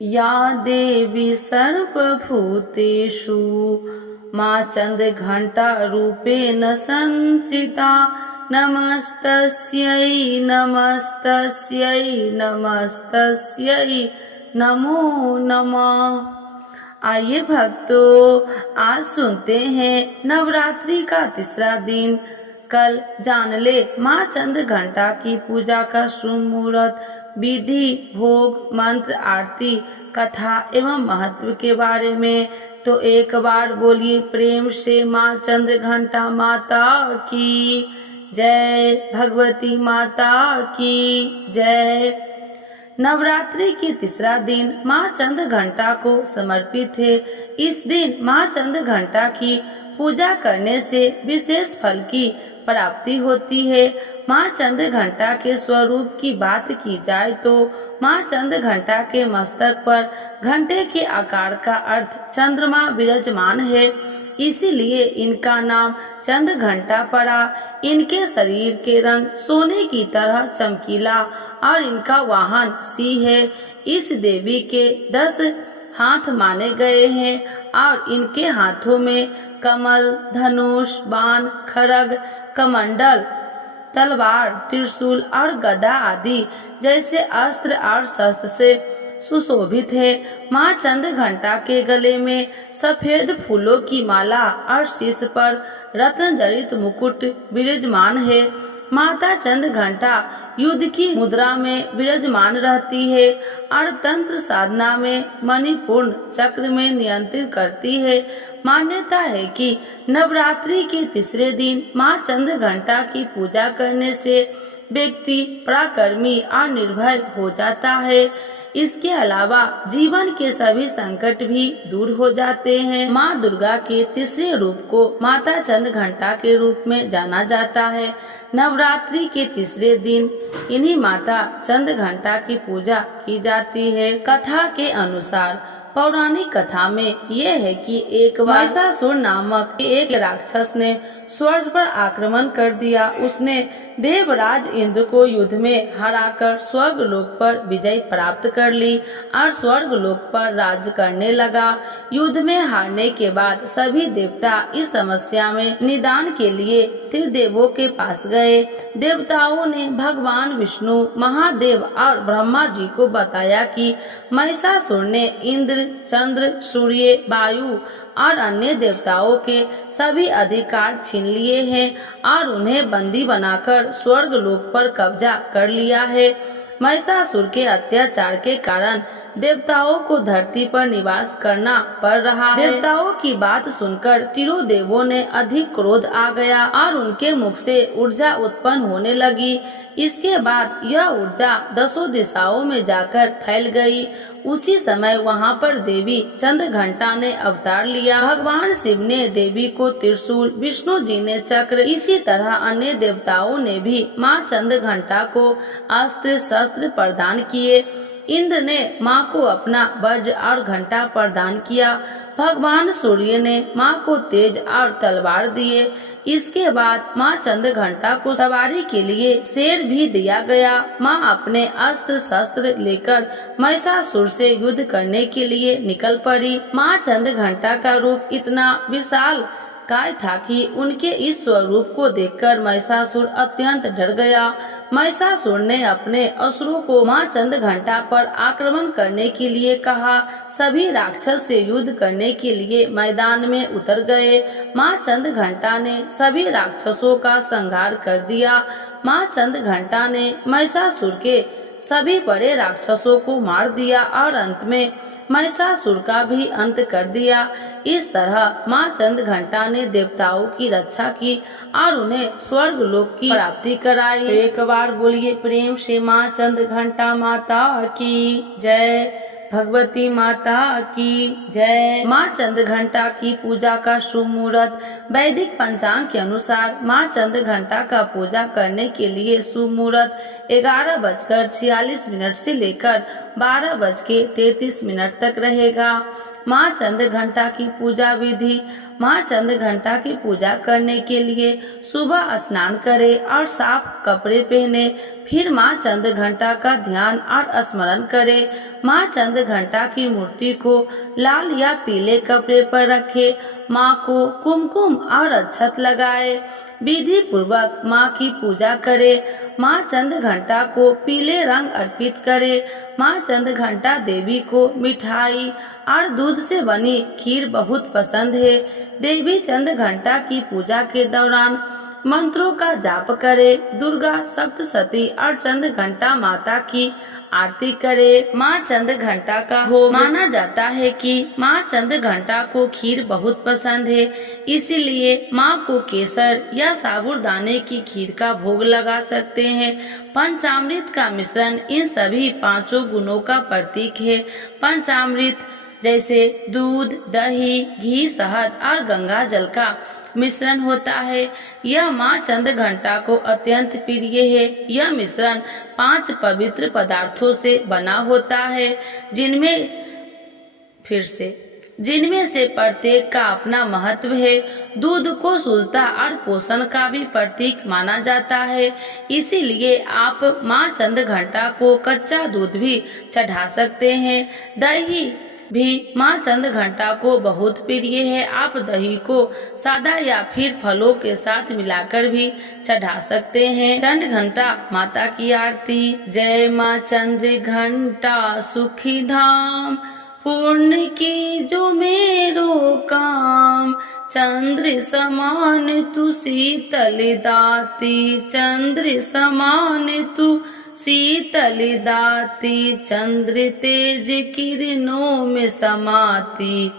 या देवी सर्वभूतेषु माँ चन्द्रघण्टा रूपेण संस्थिता नमस्तस्यै नमस्तस्यै नमस्तस्यै नमो नमः। आइए भक्तों, आज सुनते हैं नवरात्रि का तीसरा दिन। कल जान ले माँ चन्द्रघण्टा की पूजा का शुभ मुहूर्त, विधि, भोग, मंत्र, आरती, कथा एवं महत्व के बारे में। तो एक बार बोलिए प्रेम से माँ चन्द्रघण्टा माता की जय, भगवती माता की जय। नवरात्रि के तीसरा दिन माँ चन्द्रघण्टा को समर्पित है। इस दिन माँ चन्द्रघण्टा की पूजा करने से विशेष फल की प्राप्ति होती है। माँ चन्द्रघण्टा के स्वरूप की बात की जाए तो माँ चन्द्रघण्टा के मस्तक पर घंटे के आकार का अर्थ चंद्रमा विराजमान है, इसीलिए इनका नाम चन्द्रघण्टा पड़ा। इनके शरीर के रंग सोने की तरह चमकीला और इनका वाहन सिंह है। इस देवी के 10 हाथ माने गए हैं और इनके हाथों में कमल, धनुष, बाण, खड्ग, कमंडल, तलवार, त्रिशूल और गदा आदि जैसे अस्त्र और शस्त्र से सुशोभित है। माँ चन्द्रघण्टा के गले में सफेद फूलों की माला और शीश पर रत्न जड़ित मुकुट विराजमान है। माता चन्द्रघण्टा युद्ध की मुद्रा में विराजमान रहती है और तंत्र साधना में मणिपूर्ण चक्र में नियंत्रित करती है। मान्यता है कि नवरात्रि के तीसरे दिन माँ चन्द्रघण्टा की पूजा करने से व्यक्ति पराक्रमी और निर्भय हो जाता है। इसके अलावा जीवन के सभी संकट भी दूर हो जाते हैं। माँ दुर्गा के तीसरे रूप को माता चन्द्रघण्टा के रूप में जाना जाता है। नवरात्रि के तीसरे दिन इन्हीं माता चन्द्रघण्टा की पूजा की जाती है। कथा के अनुसार पौराणिक कथा में यह है कि एक महिषासुर नामक एक राक्षस ने स्वर्ग पर आक्रमण कर दिया। उसने देवराज इंद्र को युद्ध में हराकर स्वर्ग लोक पर विजय प्राप्त कर ली और स्वर्ग लोक पर राज्य करने लगा। युद्ध में हारने के बाद सभी देवता इस समस्या में निदान के लिए त्रिदेवों के पास गए। देवताओं ने भगवान विष्णु, महादेव और ब्रह्मा जी को बताया कि महिषासुर ने इंद्र, चंद्र, सूर्य, वायु और अन्य देवताओं के सभी अधिकार छीन लिए हैं और उन्हें बंदी बनाकर स्वर्ग लोक पर कब्जा कर लिया है। महिषासुर के अत्याचार के कारण देवताओं को धरती पर निवास करना पड़ रहा है। देवताओं की बात सुनकर तीनों देवों ने अधिक क्रोध आ गया और उनके मुख से ऊर्जा उत्पन्न होने लगी। इसके बाद यह ऊर्जा 10 दिशाओं में जाकर फैल गई। उसी समय वहां पर देवी चन्द्रघण्टा ने अवतार लिया। भगवान शिव ने देवी को त्रिशूल, विष्णु जी ने चक्र, इसी तरह अन्य देवताओं ने भी माँ चन्द्रघण्टा को अस्त्र शस्त्र प्रदान किए। इंद्र ने माँ को अपना वज्र और घंटा प्रदान किया। भगवान सूर्य ने माँ को तेज और तलवार दिए। इसके बाद माँ चन्द्रघण्टा को सवारी के लिए शेर भी दिया गया। माँ अपने अस्त्र शस्त्र लेकर महिषासुर से युद्ध करने के लिए निकल पड़ी। माँ चन्द्रघण्टा का रूप इतना विशाल काय था कि उनके इस स्वरूप को देखकर महिषासुर अत्यंत डर गया। महिषासुर ने अपने असुरों को माँ चन्द्रघण्टा पर आक्रमण करने के लिए कहा। सभी राक्षस से युद्ध करने के लिए मैदान में उतर गए। माँ चन्द्रघण्टा ने सभी राक्षसों का संहार कर दिया। माँ चन्द्रघण्टा ने महिषासुर के सभी बड़े राक्षसों को मार दिया और अंत में महिषासुर का भी अंत कर दिया। इस तरह माँ चन्द्रघण्टा ने देवताओं की रक्षा की और उन्हें स्वर्ग लोक की प्राप्ति कराई। तो एक बार बोलिए प्रेम से माँ चन्द्रघण्टा माता की जय, भगवती माता की जय। माँ चन्द्रघण्टा की पूजा का शुभ मुहूर्त। वैदिक पंचांग के अनुसार माँ चन्द्रघण्टा का पूजा करने के लिए शुभ मुहूर्त 11:46 से लेकर 12:33 तक रहेगा। माँ चंद्र घंटा की पूजा विधि। माँ चंद्र घंटा की पूजा करने के लिए सुबह स्नान करें और साफ कपड़े पहने, फिर माँ चंद्र घंटा का ध्यान और स्मरण करें। माँ चंद्र घंटा की मूर्ति को लाल या पीले कपड़े पर रखें। माँ को कुमकुम और अक्षत लगाए, विधि पूर्वक माँ की पूजा करें। माँ चंद्र घंटा को पीले रंग अर्पित करें। माँ चंद्र घंटा देवी को मिठाई और दूध से बनी खीर बहुत पसंद है। देवी चंद्र घंटा की पूजा के दौरान मंत्रों का जाप करें। दुर्गा सप्तशती और चंद्र घंटा माता की आरती करे। माँ चंद्र घंटा का भोग माना जाता है कि माँ चंद्र घंटा को खीर बहुत पसंद है, इसीलिए माँ को केसर या साबूदाने की खीर का भोग लगा सकते हैं। पंचामृत का मिश्रण इन सभी पांचों गुणों का प्रतीक है। पंचामृत जैसे दूध, दही, घी, शहद और गंगा जल का मिश्रण होता है। यह माँ चंद्र घंटा को अत्यंत प्रिय है। यह मिश्रण 5 पवित्र पदार्थों से बना होता है, जिनमें से प्रत्येक का अपना महत्व है। दूध को शुद्धता और पोषण का भी प्रतीक माना जाता है, इसीलिए आप माँ चंद्र घंटा को कच्चा दूध भी चढ़ा सकते हैं। दही भी माँ चंद्र घंटा को बहुत प्रिय है। आप दही को सादा या फिर फलों के साथ मिलाकर भी चढ़ा सकते हैं। चंद्र घंटा माता की आरती। जय माँ चंद्र घंटा सुखी धाम, पूर्ण की जो मेरो काम। चंद्र समान तू शीतल दाती, चंद्र समान तू शीतल दाती। चंद्र तेज किरणों में समाती,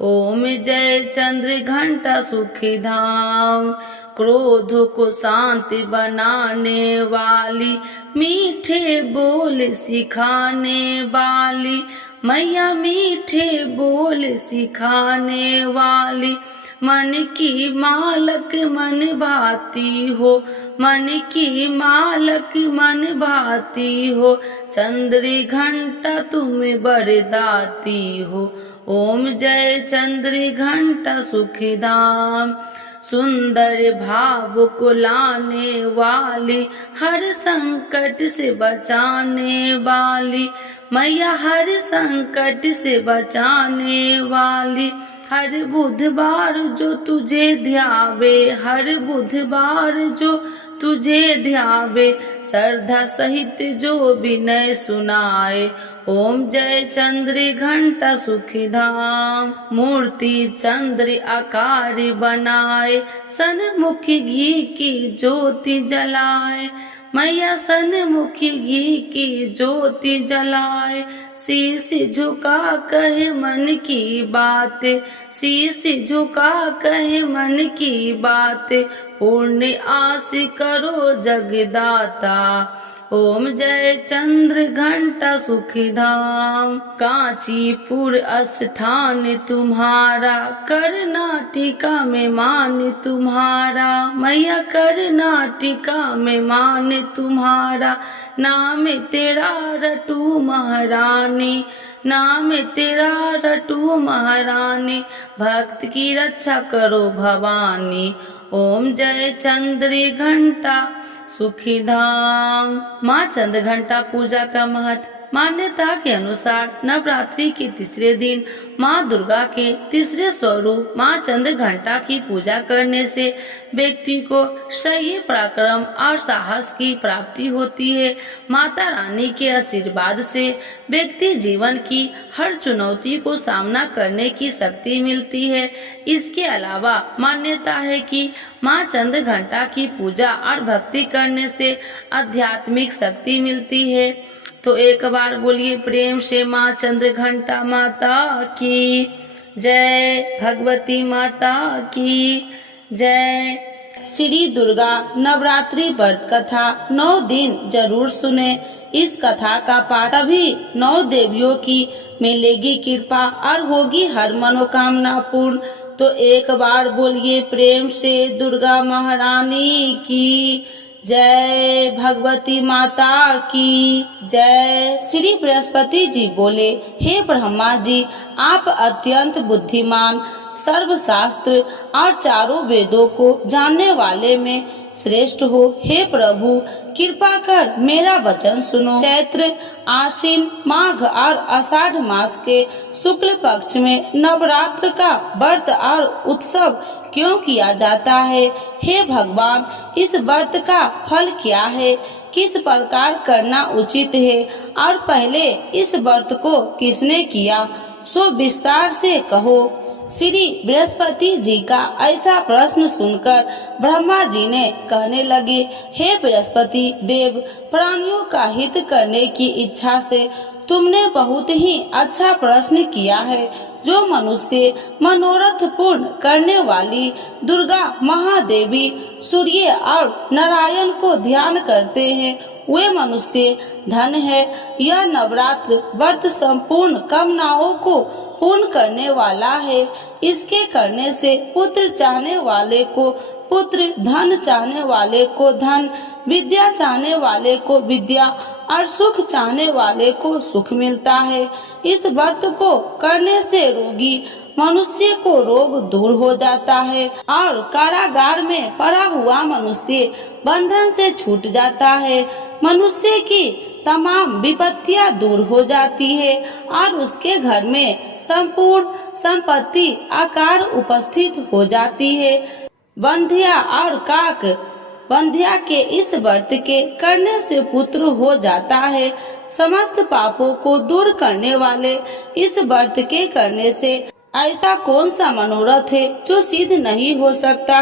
ओम जय चंद्र घंटा सुखी धाम। क्रोध को शांत बनाने वाली, मीठे बोल सिखाने वाली मैया, मीठे बोल सिखाने वाली। मन की मालक मन भाती हो, मन की मालक मन भाती हो। चंद्र घंटा तुम बरदाती हो, ओम जय चंद्र घंटा सुखी धाम। सुंदर भाव को लाने वाली, हर संकट से बचाने वाली मैया, हर संकट से बचाने वाली। हर बुधवार जो तुझे ध्यावे, हर बुधवार जो तुझे ध्यावे, श्रद्धा सहित जो विनय सुनाए, ओम जय चंद्र घंटा सुखी धाम। मूर्ति चंद्र आकार बनाए, सनमुखी घी की ज्योति जलाए मैया, सनमुखी घी की ज्योति जलाए। शीश झुका कहे मन की बात, शीश झुका कहे मन की बात। पूर्ण आस करो जगदाता, ओम जय चंद्र घंटा सुखी धाम। कांचीपुर स्थान तुम्हारा, कर्नाटका में मान तुम्हारा मैया, कर्नाटका में मान तुम्हारा। नाम तेरा रटू महारानी, नाम तेरा रटू महारानी। भक्त की रक्षा करो भवानी, ओम जय चंद्र घंटा सुखी धाम। माँ चंद्र घंटा पूजा का महत्व। मान्यता के अनुसार नवरात्रि के तीसरे दिन माँ दुर्गा के तीसरे स्वरूप माँ चंद्र घंटा की पूजा करने से व्यक्ति को शौर्य, पराक्रम और साहस की प्राप्ति होती है। माता रानी के आशीर्वाद से व्यक्ति जीवन की हर चुनौती को सामना करने की शक्ति मिलती है। इसके अलावा मान्यता है कि माँ चंद्र घंटा की पूजा और भक्ति करने से आध्यात्मिक शक्ति मिलती है। तो एक बार बोलिए प्रेम से माँ चंद्र घंटा माता की जय, भगवती माता की जय। श्री दुर्गा नवरात्रि व्रत कथा 9 दिन जरूर सुने। इस कथा का पाठ सभी 9 देवियों की मिलेगी कृपा और होगी हर मनोकामना पूर्ण। तो एक बार बोलिए प्रेम से दुर्गा महारानी की जय। भगवती माता की जय। श्री बृहस्पति जी बोले, हे ब्रह्मा जी, आप अत्यंत बुद्धिमान, सर्वशास्त्र और चारों वेदों को जानने वाले में श्रेष्ठ हो। हे प्रभु, कृपा कर मेरा वचन सुनो। चैत्र, आश्विन, माघ और आषाढ़ मास के शुक्ल पक्ष में नवरात्र का व्रत और उत्सव क्यों किया जाता है? हे भगवान, इस व्रत का फल क्या है? किस प्रकार करना उचित है? और पहले इस व्रत को किसने किया, सो विस्तार से कहो। श्री बृहस्पति जी का ऐसा प्रश्न सुनकर ब्रह्मा जी ने कहने लगे, हे बृहस्पति देव, प्राणियों का हित करने की इच्छा से तुमने बहुत ही अच्छा प्रश्न किया है। जो मनुष्य मनोरथ पूर्ण करने वाली दुर्गा महादेवी, सूर्य और नारायण को ध्यान करते हैं, वे मनुष्य धन है। यह नवरात्र व्रत संपूर्ण कामनाओं को पूर्ण करने वाला है। इसके करने से पुत्र चाहने वाले को पुत्र, धन चाहने वाले को धन, विद्या चाहने वाले को विद्या और सुख चाहने वाले को सुख मिलता है। इस व्रत को करने से रोगी मनुष्य को रोग दूर हो जाता है और कारागार में पड़ा हुआ मनुष्य बंधन से छूट जाता है। मनुष्य की तमाम विपत्तियां दूर हो जाती है और उसके घर में संपूर्ण संपत्ति आकार उपस्थित हो जाती है। बंधिया और काक बंधिया के इस व्रत के करने से पुत्र हो जाता है। समस्त पापों को दूर करने वाले इस व्रत के करने से ऐसा कौन सा मनोरथ है जो सिद्ध नहीं हो सकता?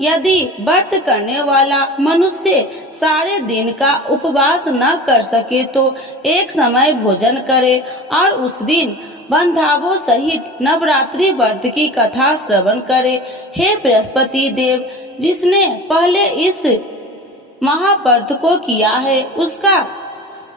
यदि व्रत करने वाला मनुष्य सारे दिन का उपवास न कर सके तो एक समय भोजन करे और उस दिन बंधावों सहित नवरात्रि व्रत की कथा श्रवण करे। हे बृहस्पति देव, जिसने पहले इस महाव्रत को किया है, उसका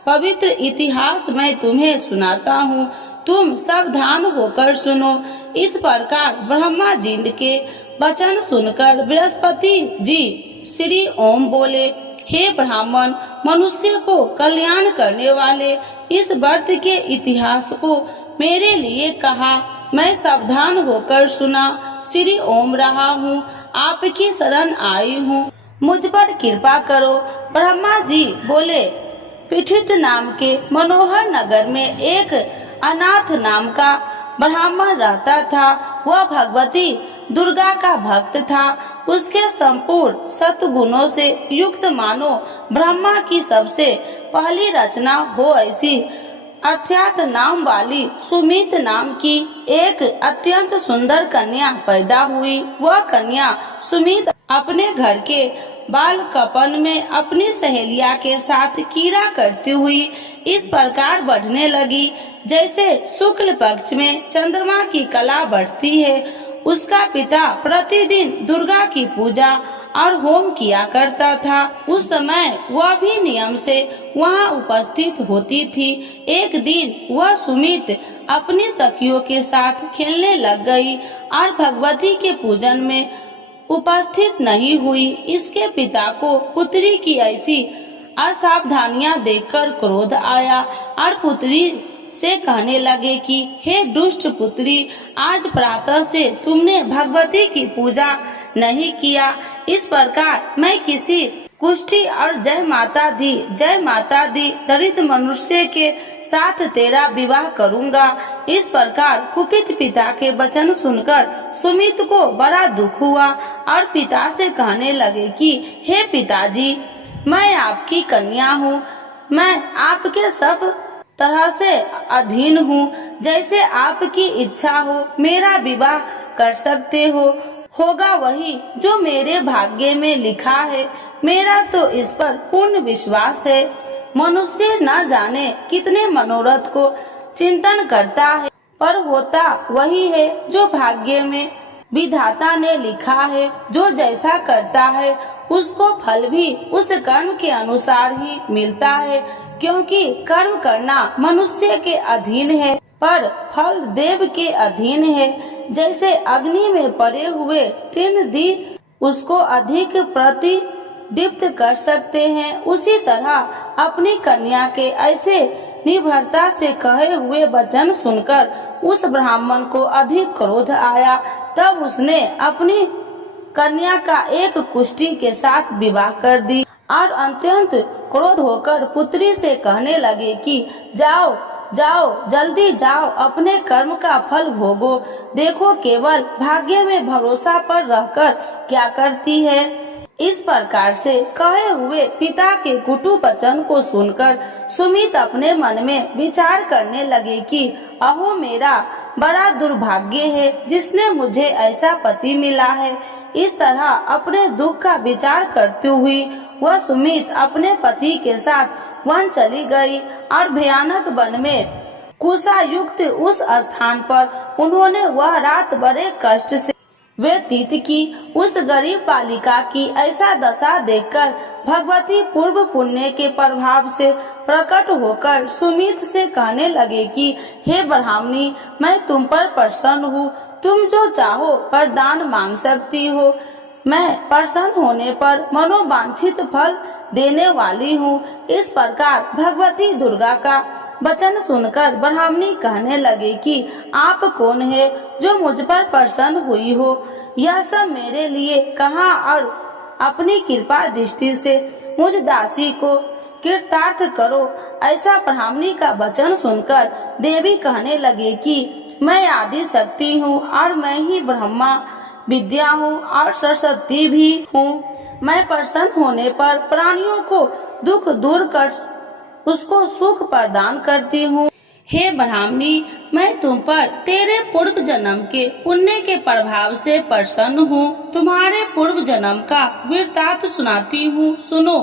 पवित्र इतिहास मैं तुम्हें सुनाता हूँ। तुम सावधान होकर सुनो। इस प्रकार ब्रह्मा जी के वचन सुनकर बृहस्पति जी श्री ओम बोले, हे ब्राह्मण, मनुष्य को कल्याण करने वाले इस व्रत के इतिहास को मेरे लिए कहा। मैं सावधान होकर सुना। श्री ओम रहा हूँ, आपकी शरण आई हूँ, मुझ पर कृपा करो। ब्रह्मा जी बोले, पीठित नाम के मनोहर नगर में एक अनाथ नाम का ब्राह्मण रहता था। वह भगवती दुर्गा का भक्त था। उसके संपूर्ण सत्गुणों से युक्त मानो ब्रह्मा की सबसे पहली रचना हो ऐसी अर्थात नाम वाली सुमित नाम की एक अत्यंत सुंदर कन्या पैदा हुई। वह कन्या सुमित अपने घर के बाल कपन में अपनी सहेलिया के साथ कीड़ा करती हुई इस प्रकार बढ़ने लगी, जैसे शुक्ल पक्ष में चंद्रमा की कला बढ़ती है। उसका पिता प्रतिदिन दुर्गा की पूजा और होम किया करता था। उस समय वह भी नियम से वहाँ उपस्थित होती थी। एक दिन वह सुमित अपनी सखियों के साथ खेलने लग गई और भगवती के पूजन में उपस्थित नहीं हुई। इसके पिता को पुत्री की ऐसी असावधानियां देखकर क्रोध आया और पुत्री से कहने लगे कि हे दुष्ट पुत्री, आज प्रातः से तुमने भगवती की पूजा नहीं किया। इस प्रकार मैं किसी कुष्ठी और जय माता दी दरिद्र मनुष्य के साथ तेरा विवाह करूंगा। इस प्रकार कुपित पिता के वचन सुनकर सुमित को बड़ा दुख हुआ और पिता से कहने लगे कि हे पिताजी, मैं आपकी कन्या हूँ, मैं आपके सब तरह से अधीन हूँ। जैसे आपकी इच्छा हो मेरा विवाह कर सकते हो। होगा वही जो मेरे भाग्य में लिखा है। मेरा तो इस पर पूर्ण विश्वास है। मनुष्य न जाने कितने मनोरथ को चिंतन करता है, पर होता वही है जो भाग्य में विधाता ने लिखा है। जो जैसा करता है उसको फल भी उस कर्म के अनुसार ही मिलता है, क्योंकि कर्म करना मनुष्य के अधीन है पर फल देव के अधीन है। जैसे अग्नि में पड़े हुए तीन दी उसको अधिक प्रति दीप्त कर सकते हैं, उसी तरह अपनी कन्या के ऐसे निर्भरता से कहे हुए वचन सुनकर उस ब्राह्मण को अधिक क्रोध आया। तब उसने अपनी कन्या का एक कुष्ठी के साथ विवाह कर दी और अत्यंत क्रोध होकर पुत्री से कहने लगे कि जाओ जाओ, जल्दी जाओ, अपने कर्म का फल भोगो। देखो केवल भाग्य में भरोसा पर रहकर क्या करती है। इस प्रकार से कहे हुए पिता के कुटु वचन को सुनकर सुमित अपने मन में विचार करने लगे कि अहो, मेरा बड़ा दुर्भाग्य है जिसने मुझे ऐसा पति मिला है। इस तरह अपने दुख का विचार करते हुए वह सुमित अपने पति के साथ वन चली गई और भयानक वन में कुशा युक्त उस स्थान पर उन्होंने वह रात बड़े कष्ट से व्यतीत की। उस गरीब बालिका की ऐसा दशा देखकर भगवती पूर्व पुण्य के प्रभाव से प्रकट होकर सुमित से कहने लगे कि हे ब्राह्मणी, मैं तुम पर प्रसन्न हूँ, तुम जो चाहो वरदान मांग सकती हो। मैं प्रसन्न होने पर मनोवांछित फल देने वाली हूँ। इस प्रकार भगवती दुर्गा का वचन सुनकर ब्राह्मणी कहने लगे कि आप कौन है जो मुझ पर प्रसन्न हुई हो। यह सब मेरे लिए कहा और अपनी कृपा दृष्टि से मुझ दासी को कृतार्थ करो। ऐसा ब्राह्मणी का वचन सुनकर देवी कहने लगे कि मैं आदि शक्ति हूँ और मैं ही ब्रह्मा विद्या हूँ और सरस्वती भी हूँ। मैं प्रसन्न होने पर प्राणियों को दुख दूर कर उसको सुख प्रदान करती हूँ। हे ब्राह्मणी, मैं तुम पर तेरे पूर्व जन्म के पुण्य के प्रभाव से प्रसन्न हूँ। तुम्हारे पूर्व जन्म का वृत्तांत सुनाती हूँ, सुनो।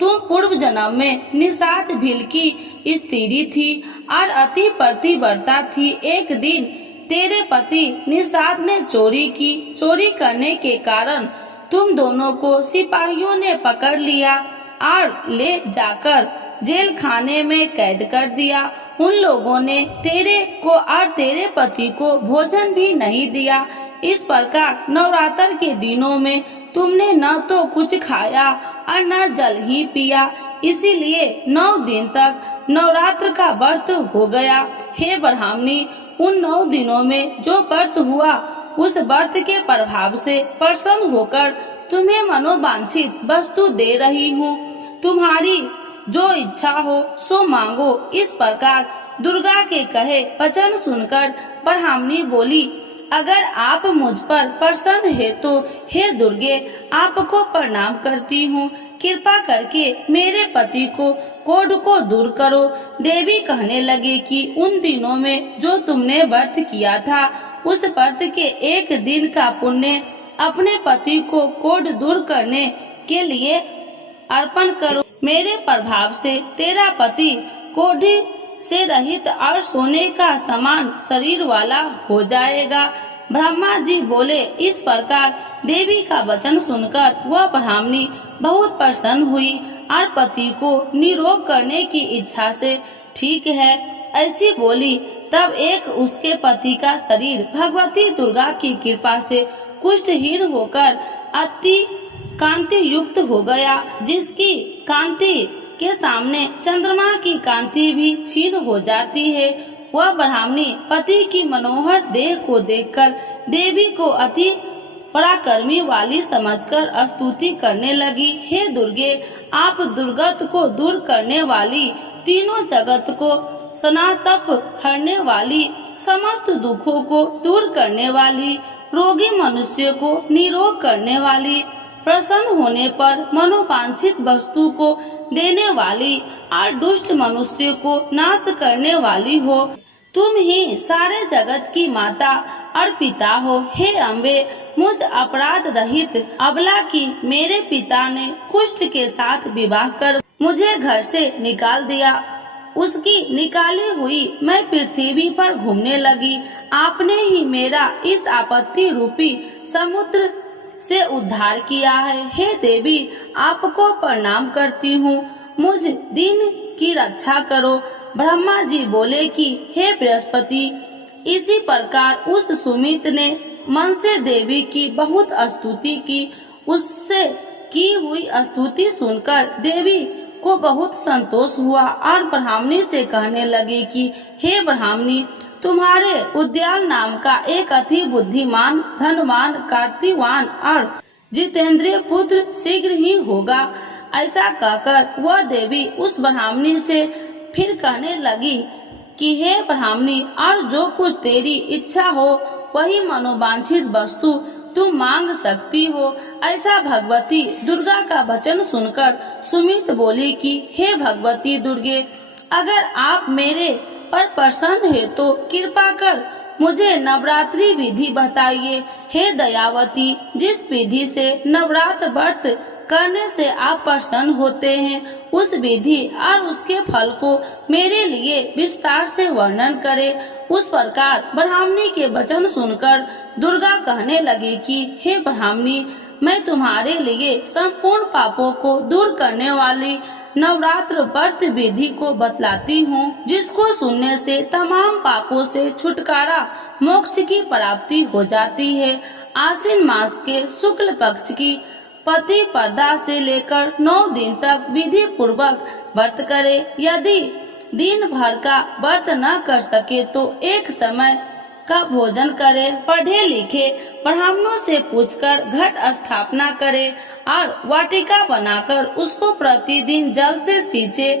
तुम पूर्व जन्म में निषाद भील की स्त्री थी और अति पतिव्रता थी। एक दिन तेरे पति निषाद ने चोरी की। चोरी करने के कारण तुम दोनों को सिपाहियों ने पकड़ लिया और ले जाकर जेल खाने में कैद कर दिया। उन लोगों ने तेरे को और तेरे पति को भोजन भी नहीं दिया। इस प्रकार नवरात्र के दिनों में तुमने न तो कुछ खाया और न जल ही पिया, इसीलिए 9 दिन तक नवरात्र का व्रत हो गया। हे ब्राह्मणी, उन 9 दिनों में जो व्रत हुआ उस व्रत के प्रभाव से प्रसन्न होकर तुम्हें मनोवांछित वस्तु दे रही हूँ। तुम्हारी जो इच्छा हो सो मांगो। इस प्रकार दुर्गा के कहे वचन सुनकर ब्राह्मणी बोली, अगर आप मुझ पर प्रसन्न है तो हे दुर्गे, आपको प्रणाम करती हूँ। कृपा करके मेरे पति को कोढ़ को दूर करो। देवी कहने लगे कि उन दिनों में जो तुमने व्रत किया था उस व्रत के एक दिन का पुण्य अपने पति को कोढ़ दूर करने के लिए अर्पण करो। मेरे प्रभाव से तेरा पति कोढ़ी से रहित और सोने का समान शरीर वाला हो जाएगा। ब्रह्मा जी बोले। इस प्रकार देवी का वचन सुनकर वह ब्राह्मणी बहुत प्रसन्न हुई और पति को निरोग करने की इच्छा से ठीक है ऐसी बोली। तब एक उसके पति का शरीर भगवती दुर्गा की कृपा से कुष्ठहीन होकर अति कांति युक्त हो गया, जिसकी कांति के सामने चंद्रमा की कांति भी क्षीण हो जाती है। वह ब्राह्मणी पति की मनोहर देह को देखकर देवी को अति पराक्रमी वाली समझकर स्तुति करने लगी। हे दुर्गे, आप दुर्गत को दूर करने वाली, तीनों जगत को सनातप हरने वाली, समस्त दुखों को दूर करने वाली, रोगी मनुष्य को निरोग करने वाली, प्रसन्न होने पर मनोवांछित वस्तु को देने वाली और दुष्ट मनुष्य को नाश करने वाली हो। तुम ही सारे जगत की माता और पिता हो। हे अम्बे, मुझ अपराध रहित अबला की मेरे पिता ने कुष्ठ के साथ विवाह कर मुझे घर से निकाल दिया। उसकी निकाली हुई मैं पृथ्वी पर घूमने लगी। आपने ही मेरा इस आपत्ति रूपी समुद्र से उद्धार किया है। हे देवी, आपको प्रणाम करती हूँ, मुझ दिन की रक्षा करो। ब्रह्मा जी बोले कि हे बृहस्पति, इसी प्रकार उस सुमित ने मन से देवी की बहुत स्तुति की। उससे की हुई स्तुति सुनकर देवी को बहुत संतोष हुआ और ब्राह्मणी से कहने लगी कि हे ब्राह्मणी, तुम्हारे उद्याल नाम का एक अति बुद्धिमान, धनवान, कार्तिवान और जितेंद्रिय पुत्र शीघ्र ही होगा। ऐसा कहकर वह देवी उस ब्राह्मणी से फिर कहने लगी कि हे ब्राह्मणी, और जो कुछ तेरी इच्छा हो वही मनोवांछित वस्तु तुम मांग सकती हो। ऐसा भगवती दुर्गा का वचन सुनकर सुमित बोली कि हे भगवती दुर्गे, अगर आप मेरे पर प्रसन्न है तो कृपा कर मुझे नवरात्रि विधि बताइए। हे दयावती, जिस विधि से नवरात्र व्रत करने से आप प्रसन्न होते हैं, उस विधि और उसके फल को मेरे लिए विस्तार से वर्णन करें। उस प्रकार ब्राह्मणी के वचन सुनकर दुर्गा कहने लगी कि हे ब्राह्मणी, मैं तुम्हारे लिए संपूर्ण पापों को दूर करने वाली नवरात्र व्रत विधि को बतलाती हूँ, जिसको सुनने से तमाम पापों से छुटकारा, मोक्ष की प्राप्ति हो जाती है। आश्विन मास के शुक्ल पक्ष की प्रतिपदा से लेकर 9 दिन तक विधि पूर्वक व्रत करे। यदि दिन भर का व्रत न कर सके तो एक समय का भोजन करे। पढ़े लिखे ब्राह्मणों से पूछकर घट स्थापना करे और वाटिका बनाकर उसको प्रतिदिन जल से सींचे।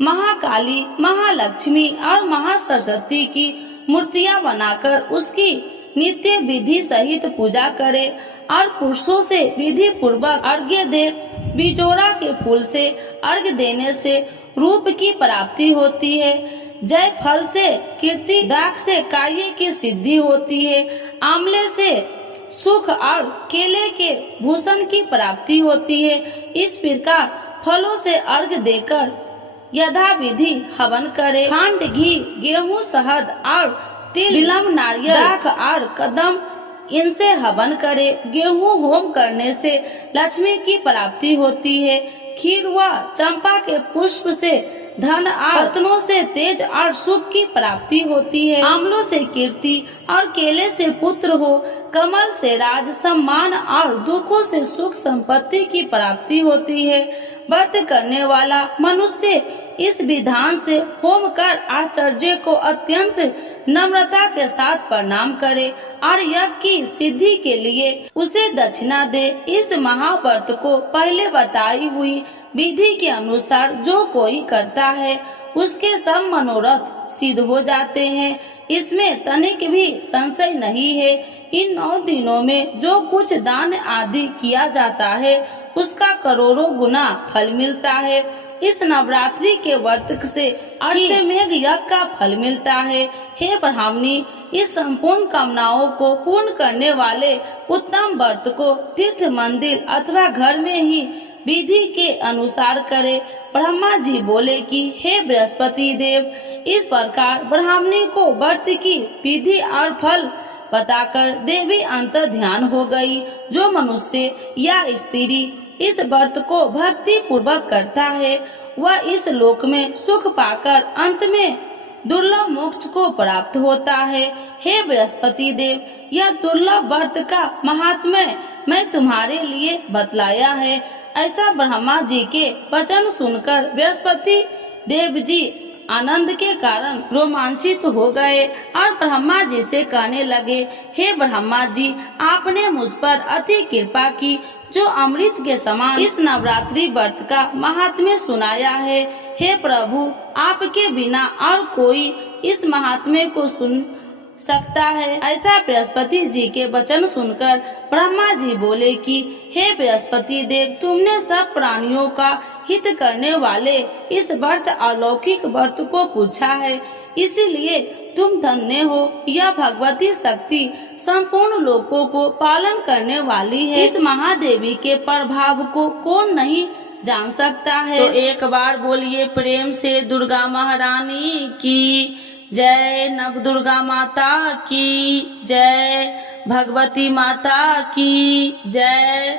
महाकाली, महालक्ष्मी और महासरस्वती की मूर्तियां बनाकर उसकी नित्य विधि सहित पूजा करे और पुरुषों से विधि पूर्वक अर्घ्य दे। बिजोड़ा के फूल से अर्घ्य देने से रूप की प्राप्ति होती है। जय फल से कीर्ति, दाख से कार्य की सिद्धि होती है। आंवले से सुख और केले के भूषण की प्राप्ति होती है। इस प्रकार फलों से अर्घ्य देकर यथा विधि हवन करे। खंड, घी, गेहूं, शहद और तिल, बिल्व, नारियल, दाख और कदम, इनसे हवन करे। गेहूं होम करने से लक्ष्मी की प्राप्ति होती है। खीर व चंपा के पुष्प से धन और रत्नों से तेज और सुख की प्राप्ति होती है। आंवलों से कीर्ति और केले से पुत्र हो। कमल से राज, सम्मान और दुखों से सुख संपत्ति की प्राप्ति होती है। व्रत करने वाला मनुष्य इस विधान से होम कर आचार्य को अत्यंत नम्रता के साथ प्रणाम करे और यज्ञ की सिद्धि के लिए उसे दक्षिणा दे। इस महाव्रत को पहले बताई हुई विधि के अनुसार जो कोई करता है उसके सब मनोरथ सिद्ध हो जाते हैं। इसमें तनिक भी संशय नहीं है। इन 9 दिनों में जो कुछ दान आदि किया जाता है उसका करोड़ों गुना फल मिलता है। इस नवरात्रि के व्रत से अश्वमेध यज्ञ का फल मिलता है। हे ब्राह्मणी, इस संपूर्ण कामनाओं को पूर्ण करने वाले उत्तम व्रत को तीर्थ, मंदिर अथवा घर में ही विधि के अनुसार करे। ब्रह्मा जी बोले कि हे बृहस्पति देव, इस प्रकार ब्राह्मणी को व्रत की विधि और फल बताकर देवी अंतर ध्यान हो गई। जो मनुष्य या स्त्री इस व्रत को भक्ति पूर्वक करता है वह इस लोक में सुख पाकर अंत में दुर्लभ मोक्ष को प्राप्त होता है। हे बृहस्पति देव, यह दुर्लभ व्रत का महात्म्य मैं तुम्हारे लिए बतलाया है। ऐसा ब्रह्मा जी के वचन सुनकर बृहस्पति देव जी आनंद के कारण रोमांचित हो गए और ब्रह्मा जी से कहने लगे, हे ब्रह्मा जी, आपने मुझ पर अति कृपा की जो अमृत के समान इस नवरात्रि व्रत का महात्म्य सुनाया है। हे प्रभु, आपके बिना और कोई इस महात्म्य को सुन सकता है। ऐसा बृहस्पति जी के वचन सुनकर ब्रह्मा जी बोले कि हे बृहस्पति देव, तुमने सब प्राणियों का हित करने वाले इस व्रत अलौकिक व्रत को पूछा है, इसीलिए तुम धन्य हो। यह भगवती शक्ति संपूर्ण लोकों को पालन करने वाली है। इस महादेवी के प्रभाव को कौन नहीं जान सकता है। तो एक बार बोलिए प्रेम से दुर्गा महारानी की जय, नव दुर्गा माता की जय, भगवती माता की जय।